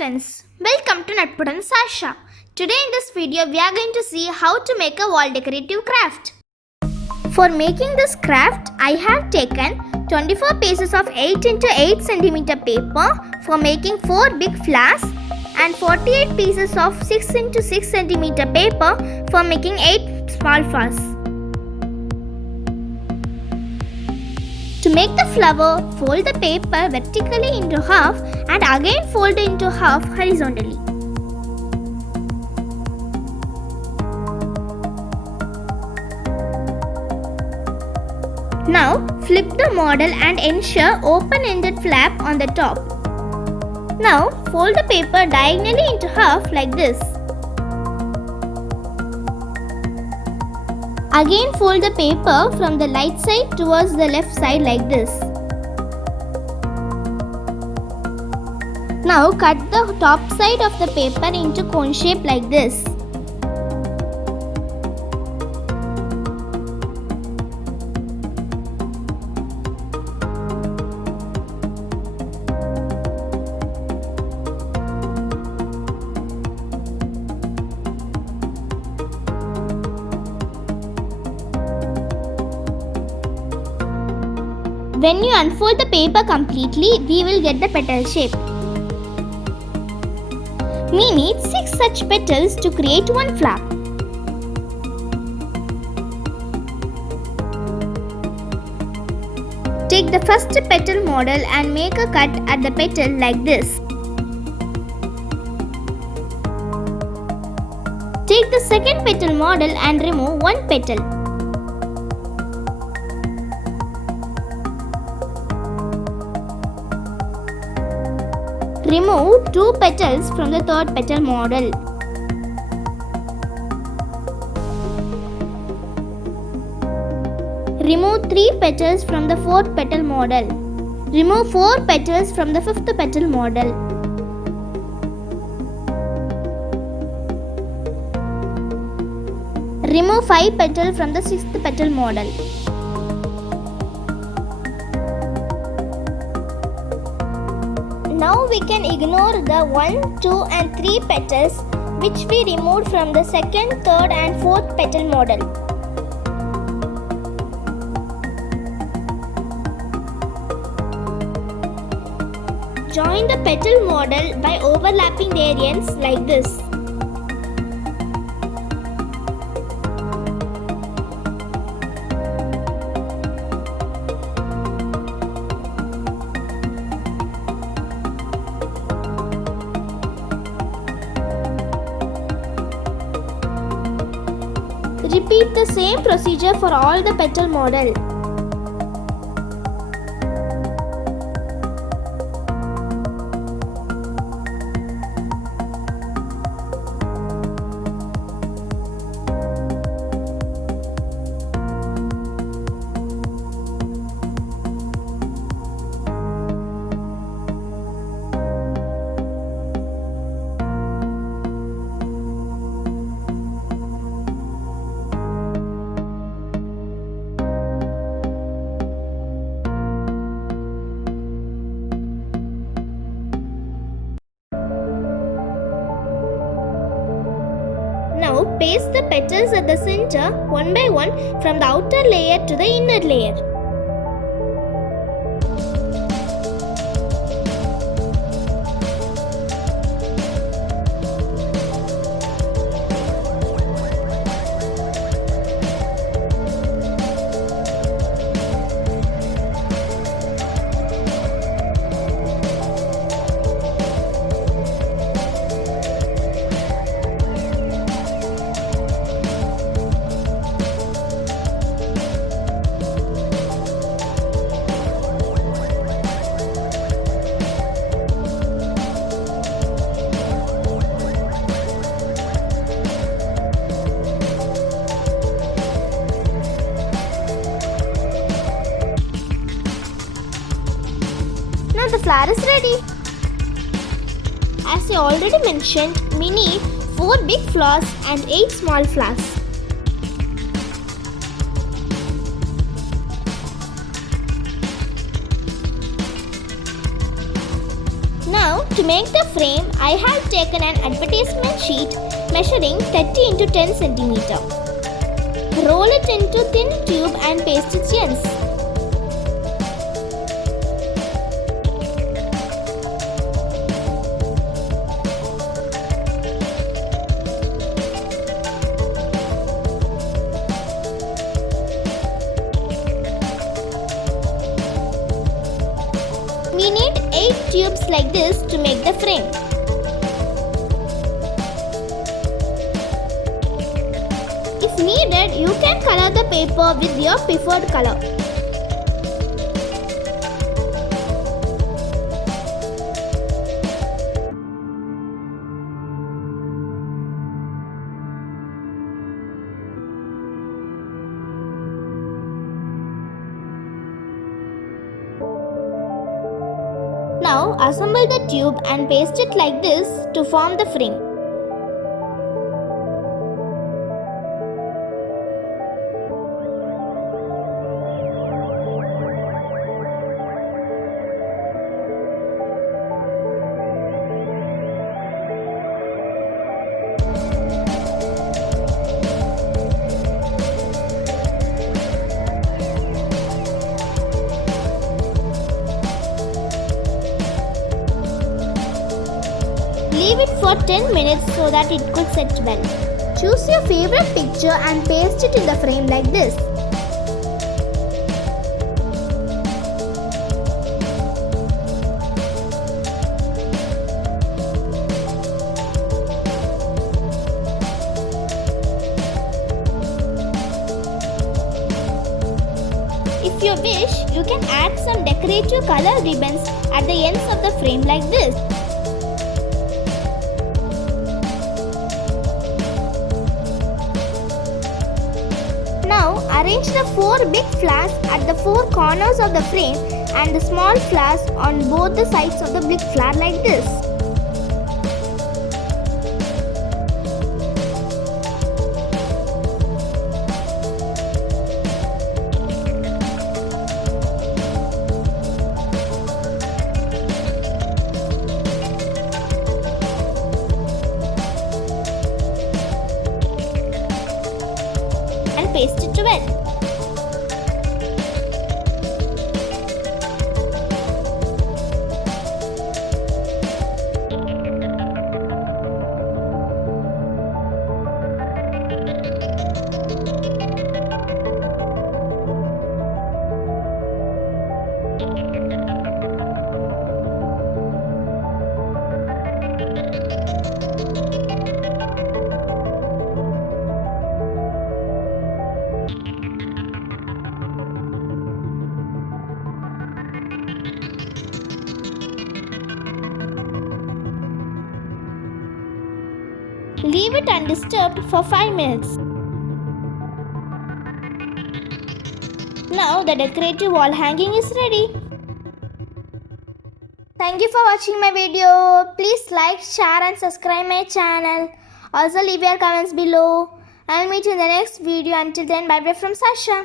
friends, welcome to Natpudan Sasha. Today in this video we are going to see how to make a wall decorative craft. For making this craft, I have taken 24 pieces of 8 x 8 cm paper for making 4 big flowers and 48 pieces of 6 x 6 cm paper for making 8 small flowers. To make the flower, fold the paper vertically into half and again fold it into half horizontally. Now flip the model and ensure open-ended flap on the top. Now fold the paper diagonally into half like this. Again fold the paper from the right side towards the left side like this. Now cut the top side of the paper into cone shape like this. When you unfold the paper completely, we will get the petal shape. We need 6 such petals to create one flower. Take the first petal model and make a cut at the petal like this. Take the second petal model and remove one petal. Remove 2 petals from the third petal model. Remove 3 petals from the fourth petal model. Remove 4 petals from the fifth petal model. Remove 5 petals from the sixth petal model. Now we can ignore the 1, 2 and 3 petals which we removed from the second, third and fourth petal model. Join the petal model by overlapping their ends like this. Repeat the same procedure for all the petal model. Now paste the petals at the center one by one from the outer layer to the inner layer. Now the flower is ready. As I already mentioned, we need 4 big flowers and 8 small flowers. Now To make the frame, I have taken an advertisement sheet measuring 30 into 10 cm. Roll it into thin tube and paste its ends. We need 8 tubes like this to make the frame. If needed, you can color the paper with your preferred color. Now assemble the tube and paste it like this to form the frame. Leave it for 10 minutes so that it could set well. Choose your favorite picture and paste it in the frame like this. If you wish, you can add some decorative color ribbons at the ends of the frame like this. Now arrange the 4 big flowers at the 4 corners of the frame and the small flowers on both the sides of the big flower like this. And paste it well. Leave it undisturbed for 5 minutes. Now the decorative wall hanging is ready. Thank you for watching my video. Please like, share and subscribe my channel. Also leave your comments below. I'll meet you in the next video. Until then, bye bye from Sasha.